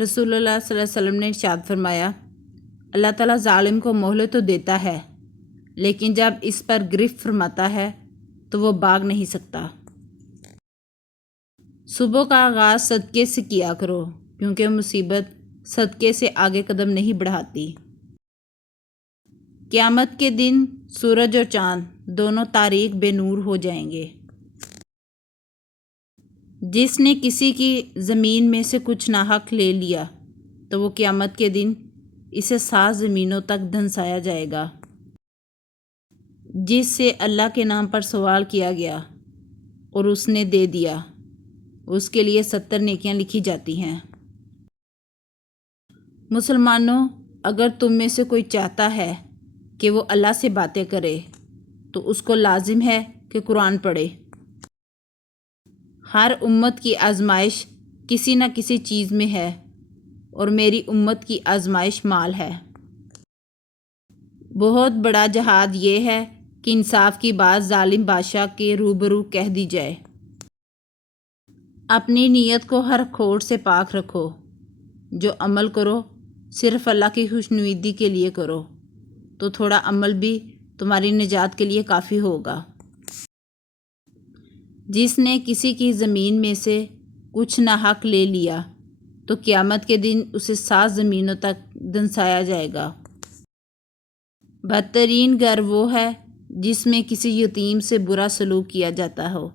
رسول اللہ صلی اللہ علیہ وسلم نے ارشاد فرمایا، اللہ تعالیٰ ظالم کو مہلت تو دیتا ہے، لیکن جب اس پر گرفت فرماتا ہے تو وہ بھاگ نہیں سکتا۔ صبح کا آغاز صدقے سے کیا کرو، کیونکہ مصیبت صدقے سے آگے قدم نہیں بڑھاتی۔ قیامت کے دن سورج اور چاند دونوں تاریک بے نور ہو جائیں گے۔ جس نے کسی کی زمین میں سے کچھ ناحق لے لیا تو وہ قیامت کے دن اسے 7 زمینوں تک دھنسایا جائے گا۔ جس سے اللہ کے نام پر سوال کیا گیا اور اس نے دے دیا، اس کے لیے 70 نیکیاں لکھی جاتی ہیں۔ مسلمانوں، اگر تم میں سے کوئی چاہتا ہے کہ وہ اللہ سے باتیں کرے تو اس کو لازم ہے کہ قرآن پڑھے۔ ہر امت کی آزمائش کسی نہ کسی چیز میں ہے، اور میری امت کی آزمائش مال ہے۔ بہت بڑا جہاد یہ ہے کہ انصاف کی بات ظالم بادشاہ کے روبرو کہہ دی جائے۔ اپنی نیت کو ہر کھوٹ سے پاک رکھو۔ جو عمل کرو صرف اللہ کی خوشنودی کے لیے کرو، تو تھوڑا عمل بھی تمہاری نجات کے لیے کافی ہوگا۔ جس نے کسی کی زمین میں سے کچھ ناحق لے لیا تو قیامت کے دن اسے 7 زمینوں تک دھنسایا جائے گا۔ بدترین گھر وہ ہے جس میں کسی یتیم سے برا سلوک کیا جاتا ہو۔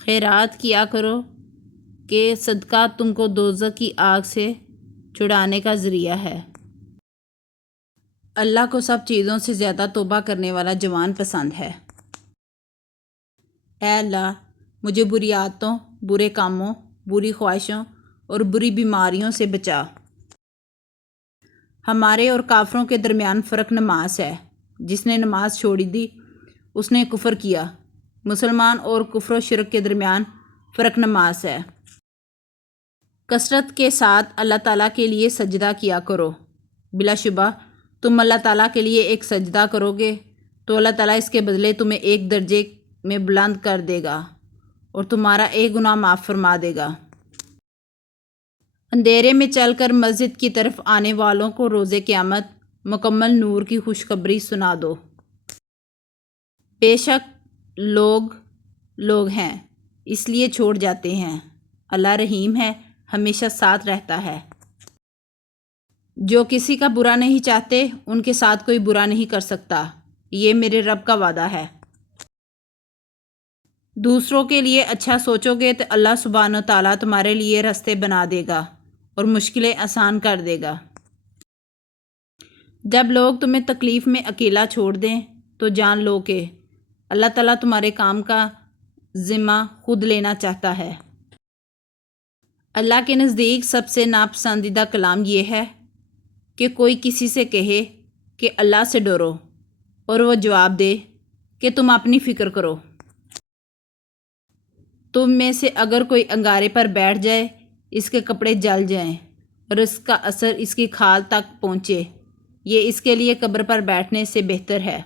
خیرات کیا کرو کہ صدقہ تم کو دوزخ کی آگ سے چھڑانے کا ذریعہ ہے۔ اللہ کو سب چیزوں سے زیادہ توبہ کرنے والا جوان پسند ہے۔ اے اللہ، مجھے بری عادتوں، برے کاموں، بری خواہشوں اور بری بیماریوں سے بچا۔ ہمارے اور کافروں کے درمیان فرق نماز ہے۔ جس نے نماز چھوڑ دی اس نے کفر کیا۔ مسلمان اور کفر و شرک کے درمیان فرق نماز ہے۔ کثرت کے ساتھ اللہ تعالیٰ کے لیے سجدہ کیا کرو۔ بلا شبہ تم اللہ تعالیٰ کے لیے ایک سجدہ کرو گے تو اللہ تعالیٰ اس کے بدلے تمہیں 1 درجے میں بلند کر دے گا اور تمہارا ایک گناہ معاف فرما دے گا۔ اندھیرے میں چل کر مسجد کی طرف آنے والوں کو روز قیامت مکمل نور کی خوشخبری سنا دو۔ بے شک لوگ ہیں، اس لیے چھوڑ جاتے ہیں۔ اللہ رحیم ہے، ہمیشہ ساتھ رہتا ہے۔ جو کسی کا برا نہیں چاہتے ان کے ساتھ کوئی برا نہیں کر سکتا، یہ میرے رب کا وعدہ ہے۔ دوسروں کے لیے اچھا سوچو گے تو اللہ سبحانہ و تعالیٰ تمہارے لیے راستے بنا دے گا اور مشکلیں آسان کر دے گا۔ جب لوگ تمہیں تکلیف میں اکیلا چھوڑ دیں تو جان لو کہ اللہ تعالیٰ تمہارے کام کا ذمہ خود لینا چاہتا ہے۔ اللہ کے نزدیک سب سے ناپسندیدہ کلام یہ ہے کہ کوئی کسی سے کہے کہ اللہ سے ڈرو اور وہ جواب دے کہ تم اپنی فکر کرو۔ تم میں سے اگر کوئی انگارے پر بیٹھ جائے، اس کے کپڑے جل جائیں اور اس کا اثر اس کی کھال تک پہنچے، یہ اس کے لیے قبر پر بیٹھنے سے بہتر ہے۔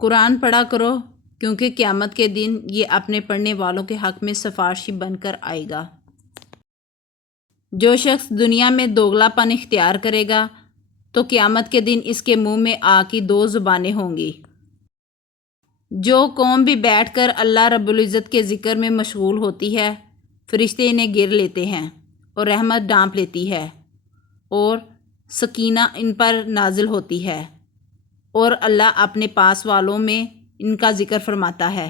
قرآن پڑھا کرو، کیونکہ قیامت کے دن یہ اپنے پڑھنے والوں کے حق میں سفارشی بن کر آئے گا۔ جو شخص دنیا میں دوگلا پن اختیار کرے گا تو قیامت کے دن اس کے منہ میں آگ کی 2 زبانیں ہوں گی۔ جو قوم بھی بیٹھ کر اللہ رب العزت کے ذکر میں مشغول ہوتی ہے، فرشتے انہیں گھیر لیتے ہیں اور رحمت ڈھانپ لیتی ہے اور سکینہ ان پر نازل ہوتی ہے، اور اللہ اپنے پاس والوں میں ان کا ذکر فرماتا ہے۔